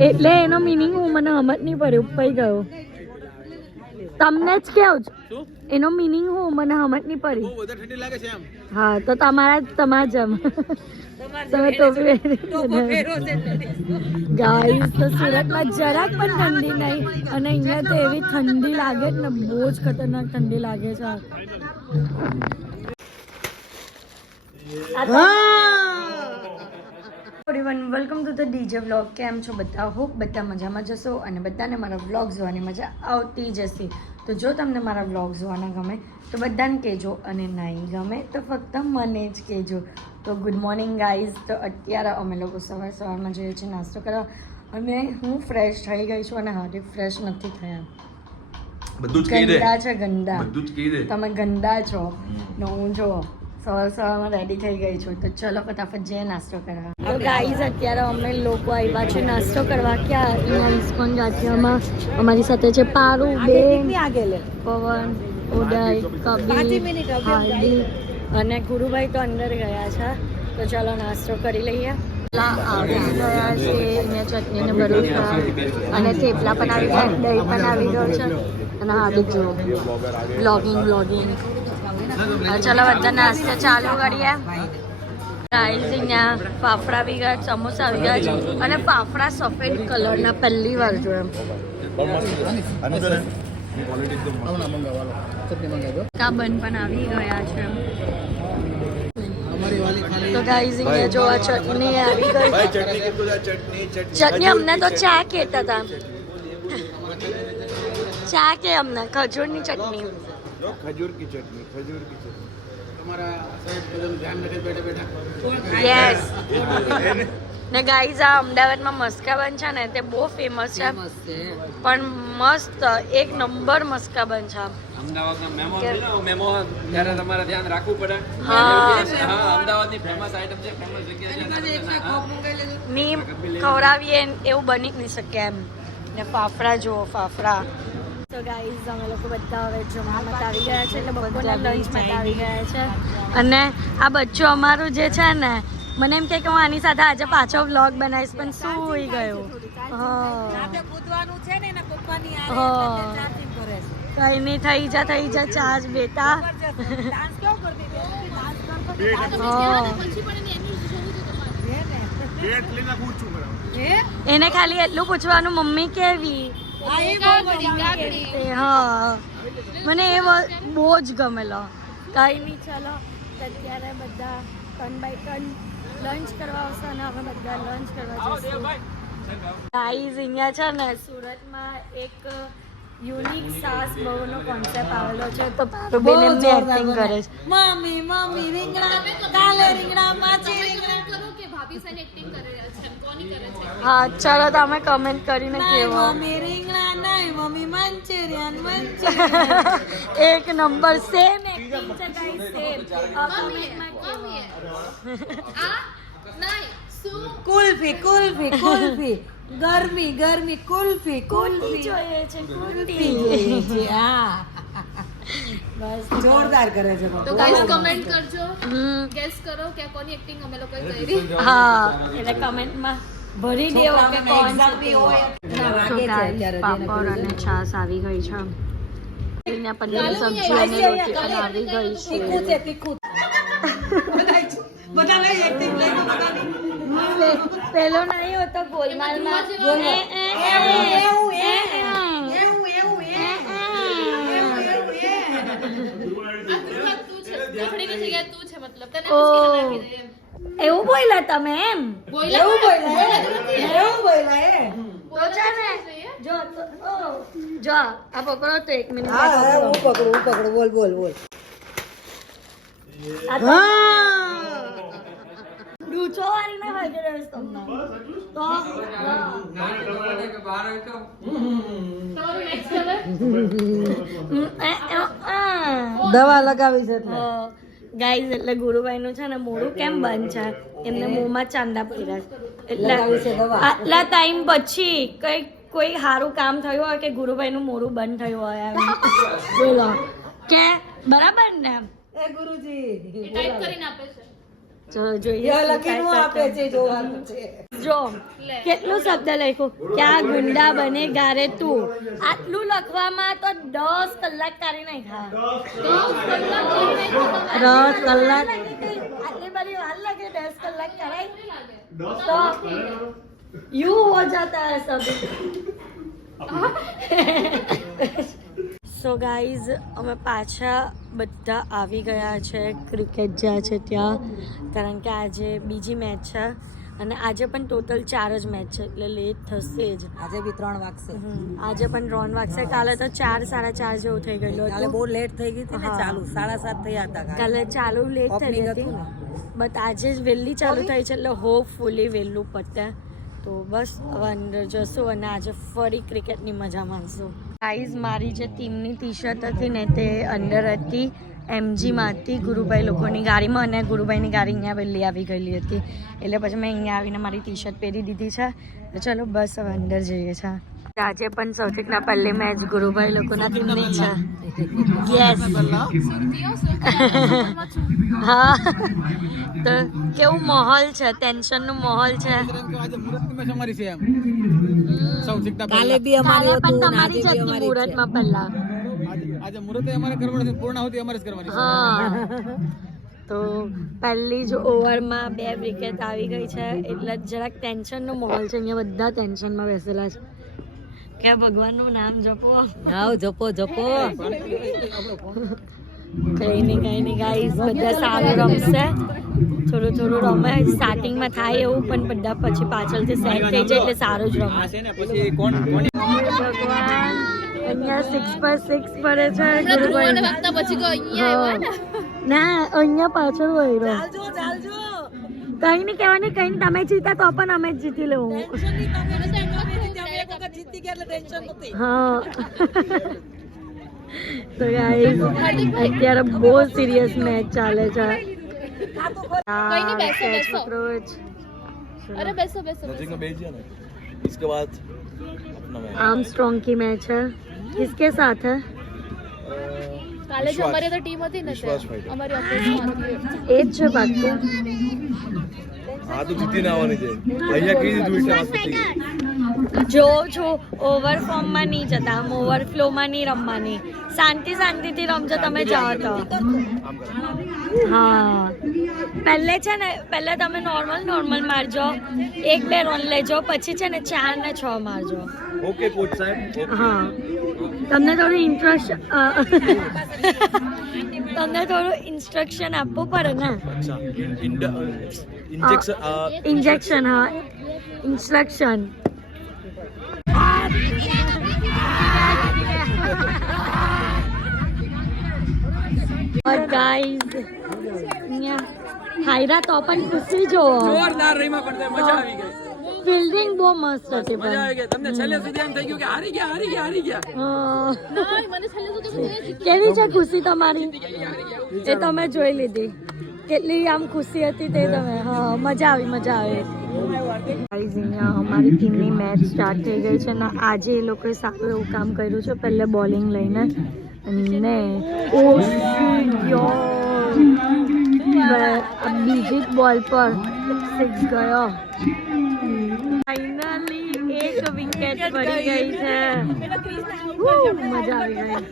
એટલે એનો મિનિંગ હું મને સમજ નહીં પડ્યું પઈ ગયો તમને જ કેવું છું એનો મિનિંગ હું મને સમજ નહીં પડી હા તો તમારા જેમ તમે ટોપી ગાઈસ તો સુરતમાં જરાક પણ ઠંડી નહીં અને અહીંયા તો એવી ઠંડી લાગે જ ને બહુ જ ખતરનાક ઠંડી લાગે છે welcome to the DJ vlog કેમ છો બધા હોપ બધા મજામાં જશો અને બધાને મારા વ્લોગ જોવાની મજા આવતી જશે તો જો તમને મારા વ્લોગ જોવાના ગમે તો બધાને કહેજો અને નહીં ગમે તો ફક્ત મને જ કહેજો તો ગુડ મોર્નિંગ ગાઈઝ તો અત્યારે અમે લોકો સવારમાં જઈએ છીએ નાસ્તો કરવા અને હું ફ્રેશ થઈ ગઈ છું અને હાર્દિક ફ્રેશ નથી થયા ગંદા છે ગંદા તમે ગંદા છો ને હું જો સવારમાં રેડી થઈ ગઈ છું તો ચલો ફટાફટ જઈએ નાસ્તો કરવા તો ગાઈઝ અત્યારે અમે લોકો આવ્યા છે નાસ્તો કરવા ક્યાં અહીંયા ઇસ્કોન ગાંઠિયામાં અમારી સાથે છે પારુ બેન પવન ઉદય કબીર હાર્દિક અને ગુરુભાઈ તો અંદર ગયા છે તો ચાલો નાસ્તો કરી લઈએ આવી ગયા છે અહીંયા ચટણી ને બધું અને થેપલા પણ આવી ગયા દહીં પણ આવી ગયો છે અને હાર્દિક જો બ્લોગિંગ ચલો બધા નાસ્તો ચાલુ કરીએ ગાઈઝ અહીંયા ફાફડા આવી ગયા સમોસા આવી ગયા છે અને ફાફડા સફેદ કલરના પહેલી વાર જોયા કાબન પણ આવી ગયા છે તો ગાઈઝ અહીંયા જો આ ચટણી આવી ગઈ ચટણી અમને તો ચા કહેતા હતા ચા કે અમને ખજૂરની ચટણી खजूर की चटनी हमारा યસ ને ગાઈઝ આ અમદાવાદમાં મસ્કાબન છે ને તે બહુ ફેમસ છે પણ મસ્ત એક નંબર મસ્કાબન છે અમદાવાદના મેમો ત્યારે તમારે ધ્યાન રાખવું પડે હા અમદાવાદની ફેમસ આઈટમ છે ફેમસ જગ્યા છે ની ખવડાવીએ એવું બની જ નહીં શકે એમ ને ફાફડા જુઓ ફાફડા તો ગાઈઝ અમે લોકો બધા હવે જમવામાં આવી ગયા છે એટલે બપોરના લંચમાં આવી ગયા છે અને આ બચ્ચું અમારું જે છે ને મને એમ કે હું આની સાથે આજે પાછો વ્લોગ બનાવીશ પણ સૂઈ ગયો કઈ નહીં થઈ જા ચાર્જ બેટા એને ખાલી એટલું પૂછવાનું મમ્મી કેવી હા મને એ બહુ જ ગમેલો કઈ નહીં ચાલો અત્યારે બધા 3x3 લંચ કરવા આવશે અને અમે બધા લંચ કરવા જઈશું ગાઈઝ અહીંયા છે ને સુરતમાં એક યુનિક સાસ બહુનો કોન્સેપ્ટ આવેલો છે તો પારુબેન એમની એક્ટિંગ કરે છે મમ્મી રીંગણા કાલે રીંગણા માછી રીંગણા હા ચાલો તમે કમેન્ટ કરીને કેવો મમ્મી રીંગણા નહીં મમ્મી મંચુરિયન એક નંબર સેમ એક્ટિંગ છે ગાઈસ સેમ કમેન્ટમાં કેવો આ નહીં કુલ્ફી ગરમી કુલ્ફી જોઈએ છે કુલ્ફી હા બસ જોરદાર કરે છે તો ગાઈસ કમેન્ટ કરજો ગેસ કરો કે કોની એક્ટિંગ અમે લોકો કરી હા એટલે કમેન્ટમાં ભરી દેવો કે કોણ પાપડ અને છાસ આવી ગઈ છે અહીંયા પનીરની સબ્જી અને રોટી પણ આવી ગઈ છે પેલો નહીં હોતો ગોલમાલમાં એવું બોલ્યા તમે એમ એવું બોલ્યા જો આ પકડો તો 1 મિનિટ હું પકડું બોલ ડૂચો વાળી ના ભાઈ રસ તમને તો દવા લગાવી છે ગાઈઝ એટલે ગુરુભાઈનું છે ને મોઢું કેમ બંધ છે એમને મોંમાં ચાંદા પડ્યા એટલે આટલા ટાઈમ પછી કોઈ સારું કામ થયું હોય કે ગુરુભાઈનું મોઢું બંધ થયું હોય એમ બોલો કે બરાબર ને એ ગુરુજી ટાઈપ કરીને આપે છે ચલો જોઈએ શું થાય છે. જો કેટલું શબ્દ લખ્યું ક્યાં ગુંડા બને ગારે તું. આટલું લખવામાં તો 10 કલાક કાઢી નાખ્યા. 10 કલાક આટલી બધી વાર લાગે? 10 કલાક કરાય તો યુ હો જાતા હૈ સબ. સો ગાઈઝ અમે પાછા બધા આવી ગયા છે ક્રિકેટ જ્યાં છે ત્યાં, કારણ કે આજે બીજી મેચ છે અને આજે પણ ટોટલ 4 જ મેચ છે એટલે લેટ થશે જ. આજે બી 3 વાગશે. આજે પણ 3 વાગશે. કાલે તો 4 સાડા 4 જેવું થઈ ગયેલું કાલે હતું. બહુ લેટ થઈ ગઈ હતી ને, ચાલુ 7:30 થયા હતા કાલે ચાલુ લેટ થઈ Opening હતી હતું ને. બટ આજે જ વહેલી ચાલુ થઈ છે એટલે હોપફુલી વહેલું પતે. તો બસ હવે અંદર જશું અને આજે ફરી ક્રિકેટની મજા માણશું. ગાઈઝ મારી જે ટીમની ટી શર્ટ હતી ને તે અંદર હતી એમજીમાં હતી ગુરુભાઈ લોકોની ગાડીમાં, અને ગુરુભાઈની ગાડી અહીંયા વહેલી આવી ગયેલી હતી એટલે પછી મેં અહીંયા આવીને મારી ટી શર્ટ પહેરી દીધી છે. તો ચલો બસ હવે અંદર જઈએ છીએ. આજે પણ સૌથી પહેલી મેચ ગુરુભાઈ લોકોના ટીમની છે. યસ. હા તો કેવું માહોલ છે? ટેન્શનનું માહોલ છે. કાલે બી અમારી કાલે પણ હતું, તમારી જ આજે બી હતી અમારી જ છે. મુહૂર્તમાં પહેલા. આજે મુહૂર્તે અમારે કરવાનું છે, પૂર્ણાહુતિ અમારે જ કરવાની છે. હા તો પહેલી જ ઓવરમાં 2 વિકેટ આવી ગઈ છે એટલે જરાક ટેન્શનનો માહોલ છે. અહીંયા બધા ટેન્શનમાં બેસેલા છે કે ભગવાનનું નામ જપો. આવ જપો જપો. કઈ નહીં ગાઈઝ, બધા સારું રમશે. થોડું રમે. સ્ટાર્ટિંગમાં થાય એવું પણ બધા પછી પાછળથી સેટ થઈ જાય એટલે સારું જ રમે. છે ને પછી કોણ ભગવાન અહીંયા 6 પર 6 પડે છે ગુરુભાઈ. વાગતા પછી ગયો અહીંયા આવ્યો ને. ના અહીંયા પાછળ હોય રહ્યો. ચાલજો ચાલજો. કઈ નહીં કહેવાની, કઈ નહીં. તમે જીતા તો પણ અમે જ જીતી લેવું. જીતી ગયા એટલે ટેન્શન નથી. હા તો ગાઈસ અત્યારે બહુ સિરિયસ મેચ ચાલે છે. કઈ નહીં, બેસો, બેસો. છોકરો જ. અરે બેસો બેસો नजदीक में बैठ जाना, इसके बाद अपना मैच आर्मस्ट्रॉन्ग की मैच है. किसके साथ है? કાલે જે અમારી તો ટીમ હતી ને વિશ્વાસ fighter. અમારી ઓપોઝિટ હતી. એ જ છે બાકી. हाँ तो जीती ना होनी चाहिए. અહીંયા કઈ દીધું એટલે મસ્ત થઈ ગઈ. જો છો ઓવર ફોર્મમાં નહીં જતા, આમ ઓવરફ્લોમાં નહીં રમવાની. શાંતિથી રમજો તમે જાઓ તો. આમ કરો. હા પહેલે છે ને પહેલે તમે નોર્મલ મારજો, 1-2 રન લેજો, પછી છે ને 4 ને 6 મારજો. ઓકે કોચ સાહેબ. ઓકે. હા તમને થોડું ઇન્સ્ટ્રક્શન આપવું પડે ને. अच्छा इंजेक्शन ઇન્જેક્શન. હા ઇન્સ્ટ્રક્શન. ગાઈઝ હાયરા તો પણ ખુશી જો. જોરદાર રહીમાં પડતે મજા આવી ગઈ. ફિલ્ડિંગ બહુ મસ્ત હતી મજા આવી પણ. ગઈ. તમને છેલ્લે સુધી એમ થઈ ગયું કે હારી ગયા. હા. ના મને છેલ્લે સુધી મેં જીતી. કેવી છે ખુશી તમારી? એ તમે જોઈ લીધી કેટલી આમ ખુશી હતી તે તમે. હા મજા આવી. અહીંયા અમારી ટીમની મેચ સ્ટાર્ટ થઈ ગઈ છે ને આજે એ લોકોએ સારું એવું કામ કર્યું છે. પહેલે બોલિંગ લઈને અને બીજી જ બોલ પર 6 ગયો. ફાઇનલી 1 વિકેટ પડી ગઈ છે. મજા આવી ગઈ.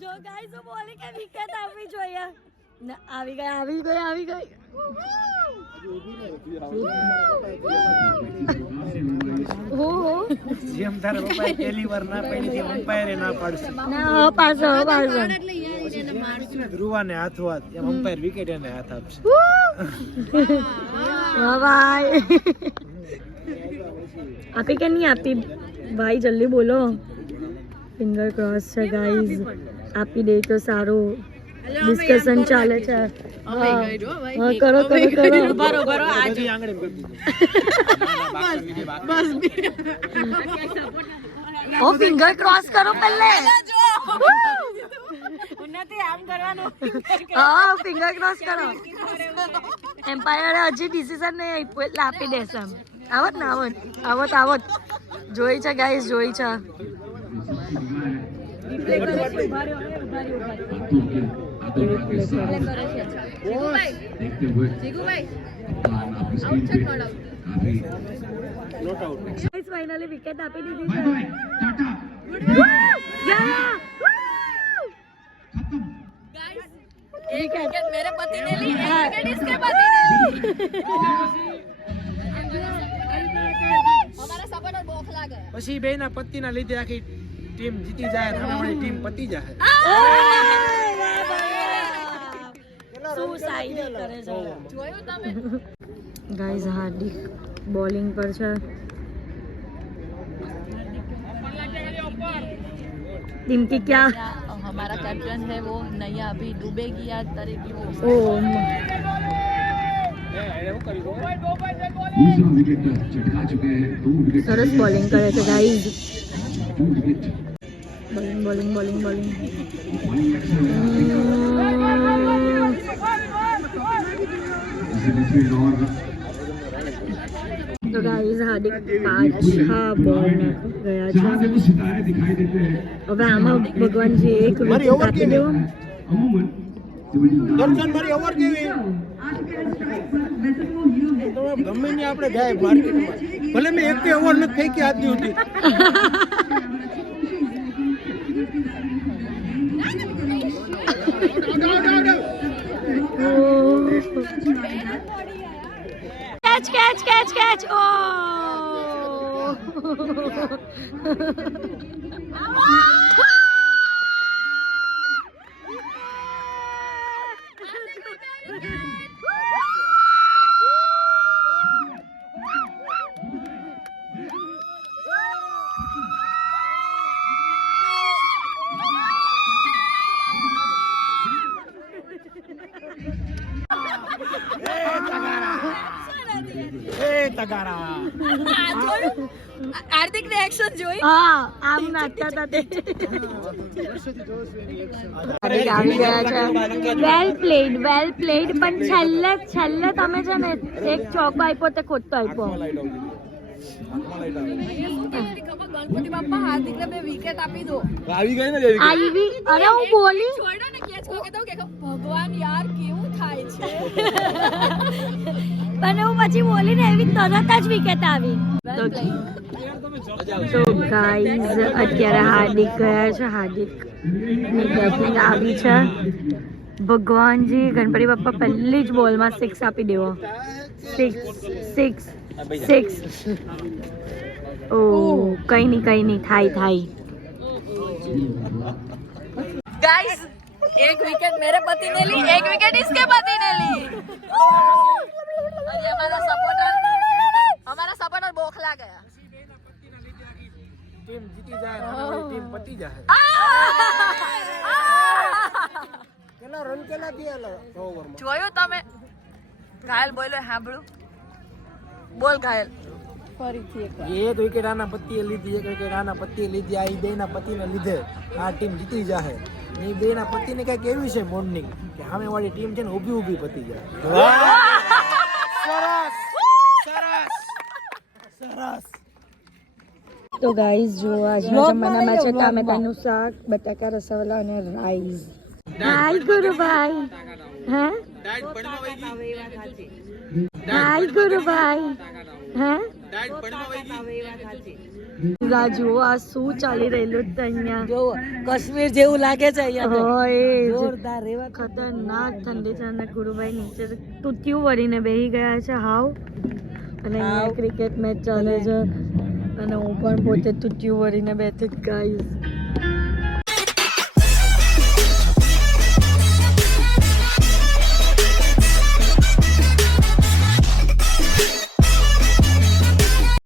જો ગાઈસ હું બોલી કે વિકેટ આવવી જોઈએ. આવી ગઈ. જેમ તારા પપ્પાએ પહેલી વાર ના પાડી તેમ અમ્પાયરે ના પાડશે. ના પાછો ધ્રુવાને હાથો હાથ એમ અમ્પાયર વિકેટ એને હાથ આપશે. બાય. આપી કે નહીં આપી ભાઈ? જલ્દી બોલો. ફિંગર ક્રોસ છે ગાઈઝ. આપી દે તો સારું. ડિસ્કશન ચાલે છે. હા કરો. બરોબર આજ આંગળી કરી દીધું. ઓ ફિંગર ક્રોસ કરો પહેલે. નથી આમ કરવાનું. હા ફિંગર ક્રોસ કરો. એમ્પાયર હજી ડિસિઝન નહીં આપ્યું એટલે આપી દેશે. આવત ને આવત જોઈ છે ગાઈસ જોઈ છે ફાઇનલી વિકેટ આપી દીધી છે एक विकेट मेरे पति ने ली, एक विकेट इसके पति ने ली। हमारा सपोर्टर बोखला गया। પછી બેના પતિના લીધે આખી ટીમ જીતી જાય અને અમારી ટીમ પતી જાય. જોયું તમે? ગાઈસ હાર્दिक બોલિંગ પર છે टीम की क्या हमारा कैप्टन है वो नैया अभी डूबेगी या तरेगी वो ओ दूसरा विकेट चटका चुके हैं 2 विकेट सरस बॉलिंग करे थे गाइस बॉलिंग तो गाइस हार्दिक पाछा बॉल गया जहां से वो सितारे दिखाई देते हैं હવે આમાં ભગવાનજી એક વિકેટ આપી દેવો अमूमन દર્શન મારી ઓવર કેવી તો ગમે ને આપણે જાય માર્કેટમાં ભલે મેં એક ઓવર નથી ફેંકી આજ સુધી कैच ओ हार्दिक रिएक्शन જોઈ હા આમ નાચતા હતા તે આવી ગયા છે વેલ પ્લેડ પણ છેલ્લે તમે છે ને એક ચોક આપ્યો તે ખોટો આપ્યો ગણપતિ બાપા હાર્દિકને બે વિકેટ આપી દો. આવી ગઈ ને જેવી આવી અરે હું બોલી છોડો ને કેચ કો કે ભગવાન યાર કેવું થાય છે. અને હું પછી બોલીને એવી તરત જ વિકેટ આવી તો ગાઈઝ અત્યારે હાર્દિક ગયા છે હાર્દિક ની બેટિંગ આવી છે ભગવાનજી ગણપતિ બાપા પહેલી જ બોલમાં 6 આપી દેવો 6 ઓ કઈ નહીં થાય गाइस एक विकेट मेरे पति ने ली एक विकेट इसके पति ने ली और ये हमारा सपोर्टर बोखला गया ટીમ જીતી જાય અને અમારી ટીમ પતી જાય કેટલા રન કેટલા થયા ઓવરમાં જોયું તમે ઘાયલ બોલ્યો સાંભળું બોલ ઘાયલ એક વિકેટ આના પતિએ લીધી એક વિકેટ આના પતિએ લીધી આ બેના પતિને લીધે આ ટીમ જીતી જાય એ બેના પતિને કઈક એવી છે બોન્ડિંગ કે સામે વાળી ટીમ છે ને ઊભી પતી જાય સરસ તો ગાઈઝ જો આજના જમાનામાં છે ટામેટાનું શાક બટાકા રસાવાલા અને રાઈસ હાય ગુરુભાઈ હે હાય ગુરુભાઈ હે રાજુ આ શું ચાલી રહેલું છે અહીંયા જો કાશ્મીર જેવું લાગે છે અહીંયા હોય જોરદાર રેવા ખતરનાક ઠંડી છે અને ગુરુભાઈ નીચે તૂટ્યું વળીને બેહી ગયા છે હાવ અને અહીંયા ક્રિકેટ મેચ ચાલે છે અને હું પણ પોતે તૂટ્યું વળીને બેઠી જ ગાઈશ